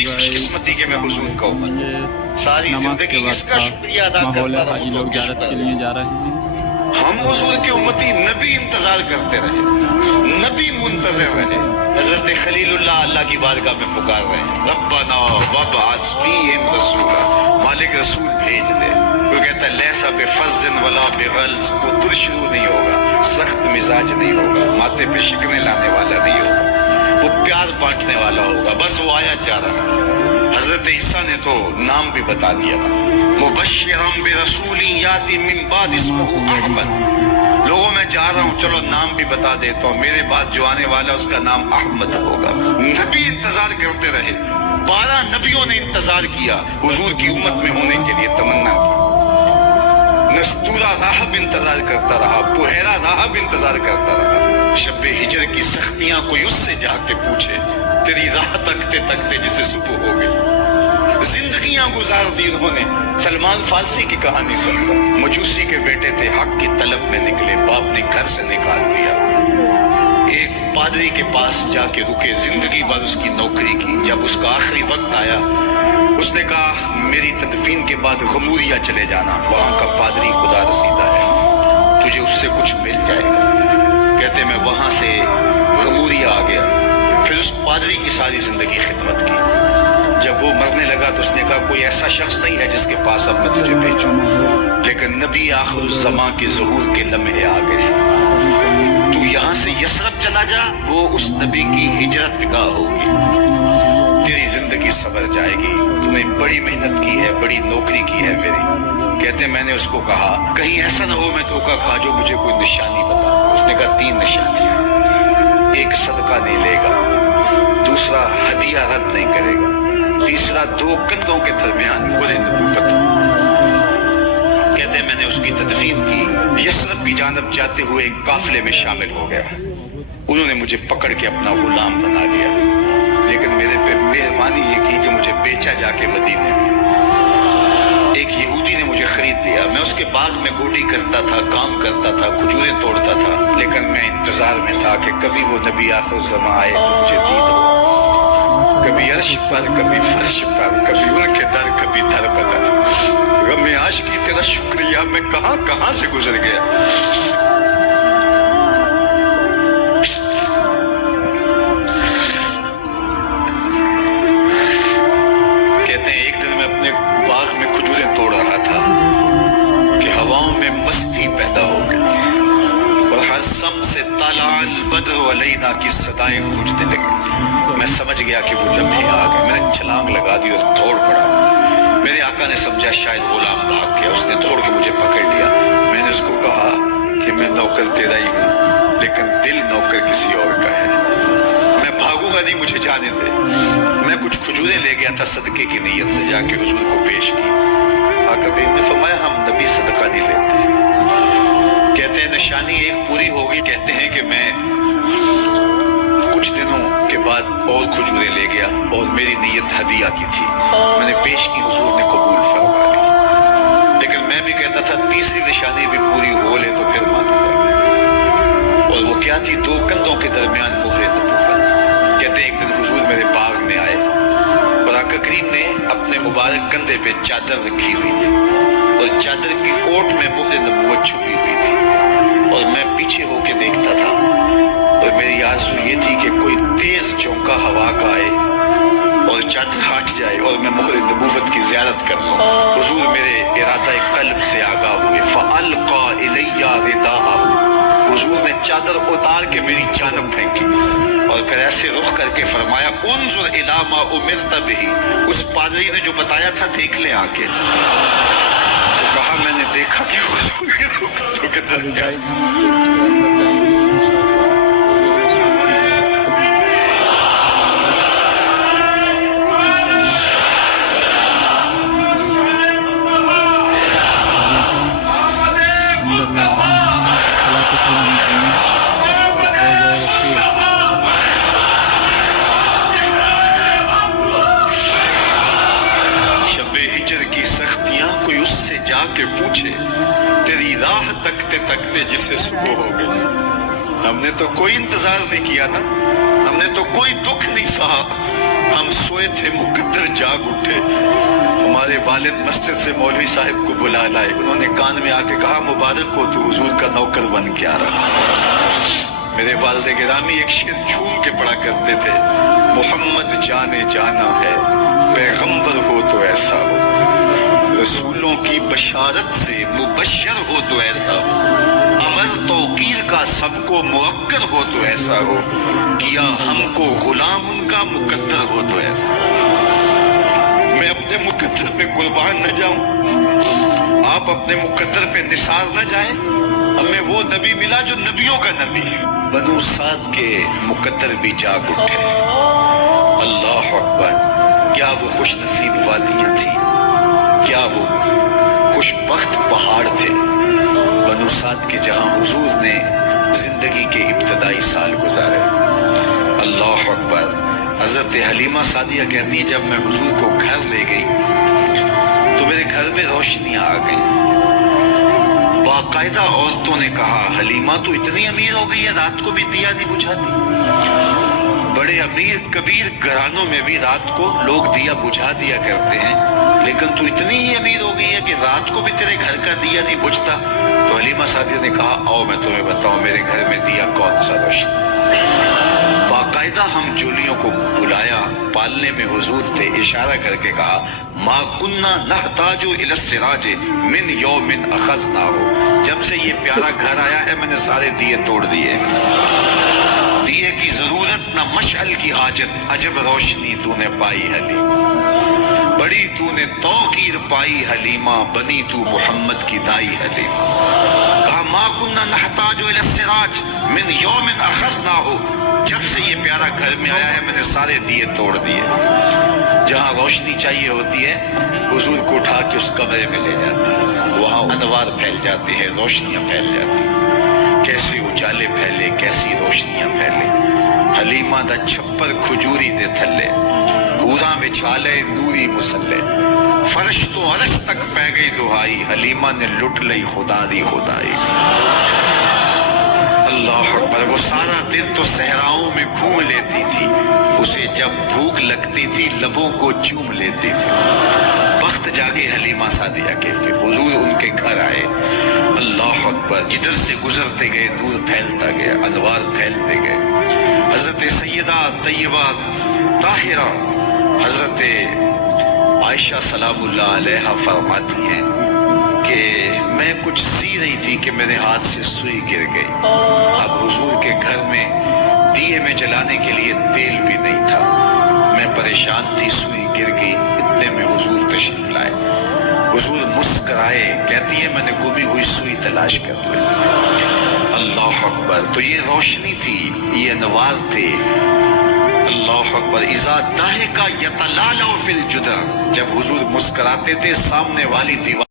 बड़ी खुशकिस्मती के मैं हुजूर का उम्मत सारी जिंदगी इसका शुक्रिया अदा करता रहूं तो क्या जा रहे हैं। हम हुजूर की उम्मती नबी इंतजार करते रहे, नबी मुंतज़िर रहे। हजरत खलीलुल्लाह अल्लाह की बारगाह में पुकार रहे हैं, रब्बना वबअस फीहिम रसूला, मालिक रसूल भेज दे। वो कहता है लैसा बिफज़्ज़िन वला बिग़ल्ज़, वो तुरशरू नहीं होगा, सख्त मिजाज नहीं होगा, माथे पे शिकने लाने वाला नहीं होगा, वो प्यार बांटने वाला होगा। बस वो आया जा रहा है। हजरत ईसा ने तो नाम भी बता दिया, मुबश्शिरन बिरसूलिन याती मिन बाद इस्मुहु अहमद। लोगों में जा रहा हूँ, चलो नाम भी बता देता हूँ, मेरे बाद जो आने वाला उसका नाम अहमद होगा। नबी इंतजार करते रहे, 12 नबियों ने इंतजार किया, हुजूर की उम्मत में होने के लिए तमन्ना की। नस्तूरा राहब इंतजार करता रहा, बुहैरा राहब इंतजार करता रहा। शब्बे हिजर की सख्तियां कोई उससे जाके पूछे, तेरी राह तकते तकते जिसे सुबह हो गई। जिंदगियां गुजार दी उन्होंने। सलमान फारसी की कहानी सुन लो, मजूसी के बेटे थे, हक की तलब में निकले, बाप ने घर से निकाल दिया। एक पादरी के पास जाके रुके, जिंदगी भर उसकी नौकरी की। जब उसका आखिरी वक्त आया, उसने कहा मेरी तदफीन के बाद गमूरिया चले जाना, वहां का पादरी खुदा रसीदा है, तुझे उससे कुछ मिल जाएगा। कहते मैं वहां से गमूरिया आ गया, फिर उस पादरी की सारी जिंदगी खिदमत की। जब वो मरने लगा तो उसने कहा कोई ऐसा शख्स नहीं है जिसके पास अब मैं तुझे भेजूं, लेकिन नबी आखिर ज़मां के ज़हूर के लम्हे आ गए। तू यहाँ से यसरब चला जा, वो उस नबी की हिजरत गाह होगी, तेरी जिंदगी सवर जाएगी। तूने बड़ी मेहनत की है, बड़ी नौकरी की है मेरी। कहते मैंने उसको कहा कहीं ऐसा ना हो मैं धोखा खा जो मुझे कोई निशानी बता। उसने कहा 3 निशानियां, एक सदका नहीं लेगा, दूसरा हदिया रद्द नहीं करेगा, तीसरा 2 कंधों के दरमियान मुझे नबूवत। कहते मैंने उसकी तदफीन की, यसरब की जानब जाते हुए एक काफिले में शामिल हो गया। उन्होंने मुझे पकड़ के अपना गुलाम बना लिया, लेकिन मेरे पे मेहरबानी ये की कि मुझे बेचा जाके मदीने में। एक यहूदी ने मुझे खरीद लिया, मैं उसके बाग में गोडी करता था, काम करता था, खजूरें तोड़ता था, लेकिन मैं इंतजार में था कि कभी वो नबी आखिर ज़मां आए तो मुझे दीद हो। कभी अर्श पर, कभी फर्श पर, कभी उनके दर, कभी दर बदर। गम आशिकी तेरा शुक्रिया, मैं कहां कहां से गुजर गया। कहते हैं एक दिन मैं अपने बाग में खजूरें तोड़ रहा था कि हवाओं में मस्ती पैदा हो गई और हर सम से तालाल बद्र अलैना की सदाएं गूंजने लगी। मैं समझ गया कि वो लम्हे आ गए। मैंने छलांग लगा दी और दौड़ पड़ा। मेरे आका ने समझा शायद गुलाम भाग गया, उसने दौड़ के मुझे पकड़ लिया। मैंने उसको कहा कि मैं नौकर तेरा ही हूँ, लेकिन दिल नौकर किसी और का है। मैं भागूंगा नहीं, मुझे जाने दे। मैं कुछ खजूरें ले गया था सदके की नीयत से, जाके हुजूर को पेश की। आका करीम ने फरमाया हम नबी सदका नहीं लेते। कहते हैं निशानी एक पूरी हो गई। कहते हैं कि मैं कुछ दिनों के बाद और खजूरें ले गया और मेरी नीयत हदिया की थी, मैंने पेश की, हुजूर ने कबूल फरमा ली। लेकिन मैं भी कहता था तीसरी निशानी भी पूरी हो ले तो फिर मानूंगा। और वो क्या थी? 2 कंधों के दरमियान मुहरे नबूवत। कहते एक दिन हुजूर मेरे बाग में आए और आका करीम ने अपने मुबारक कंधे पे चादर रखी हुई थी और चादर की ओट में मुहरे नबूवत छुपी हुई थी और मैं पीछे होके देखता था। और मेरी आरज़ू ये थी कि कोई तेज झोंका हवा का आए और चादर हट जाए और मैं मोहर नबूवत की ज़ियारत कर लूं। हुजूर मेरे इरादा कल्ब से आगाह हुए, फ़अल्क़ा इलैया रिदाअहु। हुजूर ने चादर उतार के मेरी जानब फेंकी और फिर ऐसे रुख करके फरमाया उन्ज़ुर इला मा उमिरत बिही। उस पादरी ने जो बताया था देख ले आके। तो कहा मैंने देखा कि हुजूर के रुखों के दरमियान जाके पूछे, तेरी राह तकते तकते जिसे सुबह हो गई। हमने तो कोई इंतजार नहीं किया ना, हमने तो कोई दुख नहीं सहा, हम सोए थे मुकद्दर جاگ اٹھے. ہمارے والد مسجد سے مولوی صاحب کو بلا لائے. انہوں نے کان میں آ کے کہا مبارک ہو تو حضور کا نوکر بن کے آ رہا. میرے والد گرامی ایک شعر جھوم کے پڑھا کرتے تھے, محمد جانے جانا ہے پیغمبر ہو تو ایسا ہو, رسولوں کی بشارت سے مبشر ہو تو ایسا ہو, امر توقیر کا سب کو موکر ہو تو ایسا ہو, کیا ہم کو غلام ان کا مقدر ہو تو ایسا ہو. میں اپنے مقدر پہ قربان نہ جاؤں, آپ اپنے مقدر پہ نثار نہ جائیں. ہمیں وہ نبی ملا جو نبیوں کا نبی ہے. بنو سعد کے مقدر بھی جاگ اٹھے. اللہ اکبر, کیا وہ خوش نصیب وادیاں تھی, کیا وہ خوش بخت پہاڑ تھے بنو سعد کے, جہاں حضور نے زندگی کے ابتدائی سال گزارے. اللہ اکبر. حضرت حلیمہ سعدیہ کہتی ہیں جب میں حضور کو گھر لے گئی تو میرے گھر میں روشنیاں آ گئیں. باقاعدہ عورتوں نے کہا حلیمہ تو اتنی امیر ہو گئی ہے رات کو بھی دیا نہیں بجھاتی. بڑے امیر کبیر گھرانوں میں بھی رات کو لوگ دیا بجھا دیا کرتے ہیں, لیکن تو اتنی ہی امیر ہو گئی ہے کہ رات کو بھی تیرے گھر کا دیا نہیں بجھتا. تو حلیمہ سعدیہ نے کہا آؤ میں تمہیں بتاؤں میرے گھر میں دیا کون سا روشن. باقاعدہ ہم جولیوں کو بلایا, پالنے میں حضور تھے, اشارہ کر کے کہا ما کننا نحتاج الی السراج من یوم اخذناہ, جب سے یہ پیارا گھر آیا ہے میں نے سارے دیے توڑ دیے. دیے کی ضرورت نہ مشعل کی حاجت, عجب روشنی تو نے پائی حلیمہ, بڑی تو نے توقیر پائی حلیمہ, بنی تو محمد کی دائی حلیمہ. کہا ما کننا نحتاج الی السراج من یوم اخذناہ, جب سے یہ پیارا گھر میں آیا ہے میں نے سارے دیے توڑ دیے. جہاں روشنی چاہیے ہوتی ہے حضور کو اٹھا کے اس کمرے میں لے جاتے ہیں, وہاں انوار پھیل جاتے ہیں, روشنیاں پھیل جاتی ہیں. کیسے اجالے پھیلے, کیسی روشنیاں پھیلے. حلیمہ دا چھپر کھجوری دے تھلے, اوراں وچھالے نوری مسلے, فرش تو عرش تک پہ گئی دہائی, حلیمہ نے لٹ لئی خدا دی خدائی. اللہ اکبر. وہ سارا دن تو صحراؤں میں گھوم لیتی تھی, اسے جب بھوک لگتی تھی لبوں کو چوم لیتی تھی. وقت جاگے حلیمہ سعدیہ کے حضور ان کے گھر آئے. اللہ اکبر. جدھر سے گزرتے گئے نور پھیلتا گیا, انوار پھیلتے گئے. حضرت سیدہ طیبہ طاہرہ حضرت عائشہ سلام اللہ علیہا فرماتی ہیں کہ میں کچھ سی رہی تھی کہ میرے ہاتھ سے سوئی گر گئی. اب حضور کے گھر میں دیے میں جلانے کے لیے تیل بھی نہیں تھا, میں پریشان تھی, سوئی گر گئی. اتنے میں حضور تشریف لائے. حضور مسکرائے, کہتی ہے میں نے گمی ہوئی سوئی تلاش کر لی. اللہ اکبر. تو یہ روشنی تھی, یہ انوار تھے. اللہ اکبر. اذا ضحک یتلالع فی الجدر, جب حضور مسکراتے تھے سامنے والی دیوار